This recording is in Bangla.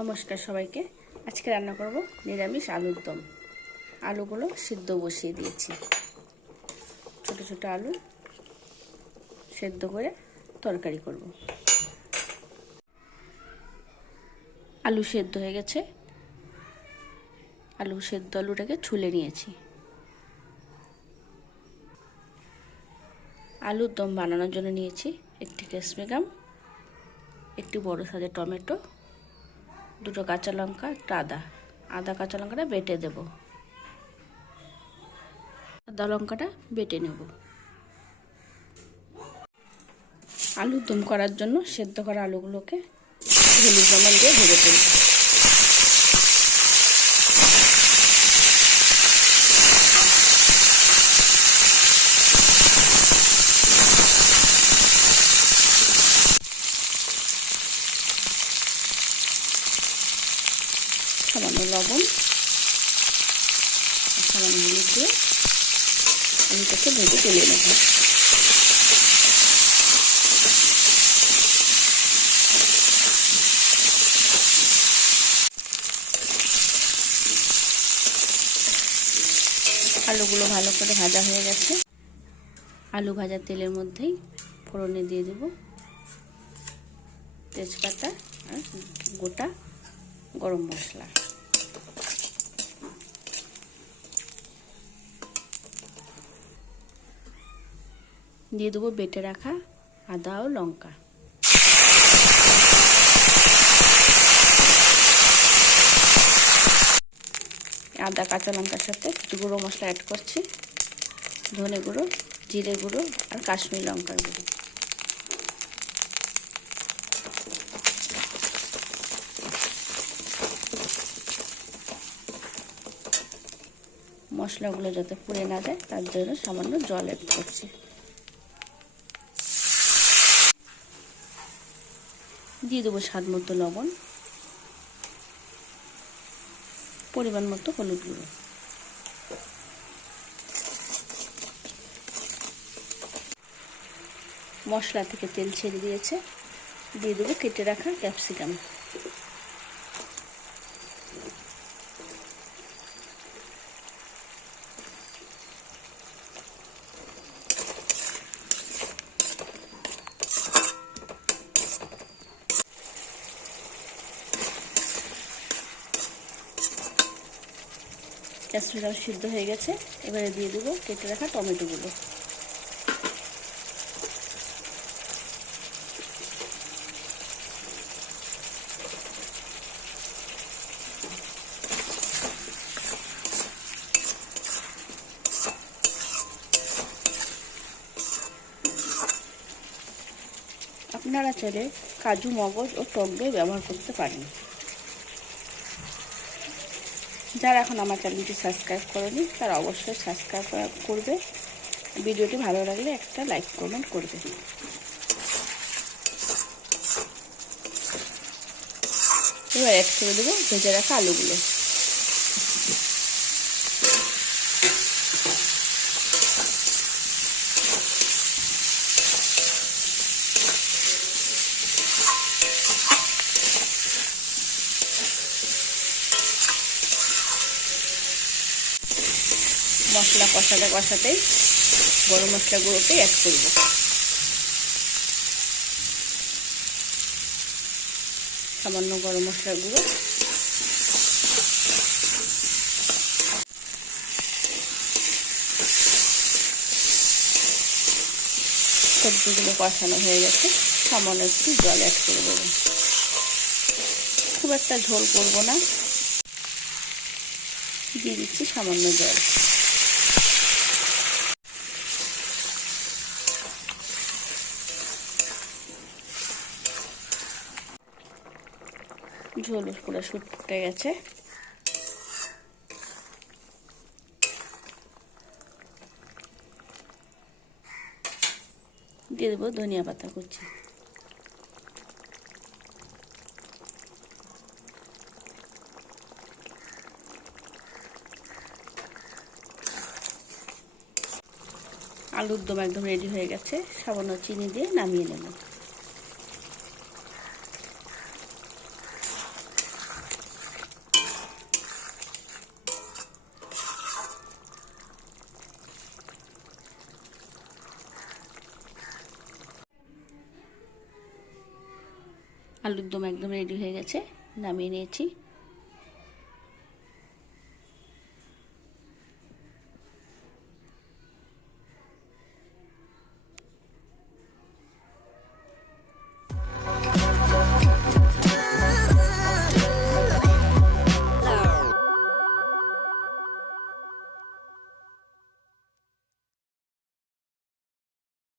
নমস্কার সবাইকে। আজকে রান্না করব নিরামিষ আলুর দম। আলুগুলো সিদ্ধ বসিয়ে দিয়েছি। ছোট ছোট আলু সেদ্ধ করে তরকারি করব। আলু সেদ্ধ হয়ে গেছে। আলুটাকে ছুলে নিয়েছি। আলুর দম বানানোর জন্য নিয়েছি একটি ক্যাপসিকাম, একটি বড় সাইজের টমেটো, দুটো কাঁচা লঙ্কা, একটা আদা কাঁচা লঙ্কাটা বেটে দেব। আদা লঙ্কাটা বেটে নেব। আলুর দম করার জন্য সেদ্ধ করা আলুগুলোকে হলুদ লবণ দিয়ে ভেজে তুলব। সামান্য লবণ, সামান্য হলুদ দিয়ে আলুটাকে ভেজে তুলে নেব। আলুগুলো ভালো করে ভাজা হয়ে গেছে। আলু ভাজা তেলের মধ্যেই ফোড়নে দিয়ে দেব তেজপাতা আর গোটা গরম মশলা। দিয়ে দেবো বেটে রাখা আদা ও লঙ্কা। আদা কাঁচা লঙ্কার সাথে কিছু গুঁড়ো মশলা অ্যাড করছি, ধনে গুঁড়ো, জিরে গুঁড়ো আর কাশ্মীরি লঙ্কার গুঁড়ো। মশলাগুলো যাতে পুড়ে না যায় তার জন্য সামান্য জল অ্যাড করছি। দিয়ে দেবো স্বাদ মতো লবণ, পরিমাণ মতো হলুদ গুঁড়ো। মশলা থেকে তেল ছেড়ে দিয়েছে। দিয়ে দেবো কেটে রাখা ক্যাপসিকাম। ক্যাপসিকাম সিদ্ধ হয়ে গেছে। এবারে দিয়ে দেবো কেটে রাখা টমেটোগুলো। আপনারা চাইলে কাজু, মগজ ও টক দই ব্যবহার করতে পারেন। যারা এখন আমার চ্যানেলটি সাবস্ক্রাইব করেনি তারা অবশ্যই সাবস্ক্রাইব করবে। ভিডিওটি ভালো লাগলে একটা লাইক কমেন্ট করবে। এবার অ্যাড করে দেবো ভেজে রাখা আলুগুলো। মশলা কষাতেই গরম মশলা গুঁড়োকে অ্যাড করব। সামান্য গরম মশলা গুঁড়ো, সবজিগুলো কষানো হয়ে গেছে। সামান্য একটু জল অ্যাড করে দেবো। খুব একটা ঝোল করব না, দিয়ে দিচ্ছি সামান্য জল। ঝোল পুরো ফুটে গেছে। দিয়ে দেবো ধনিয়া পাতা কুচি। আলুর দম একদম রেডি হয়ে গেছে। সামান্য চিনি দিয়ে নামিয়ে নেব। আলুর দম একদম রেডি হয়ে গেছে, নামিয়ে নিয়েছি।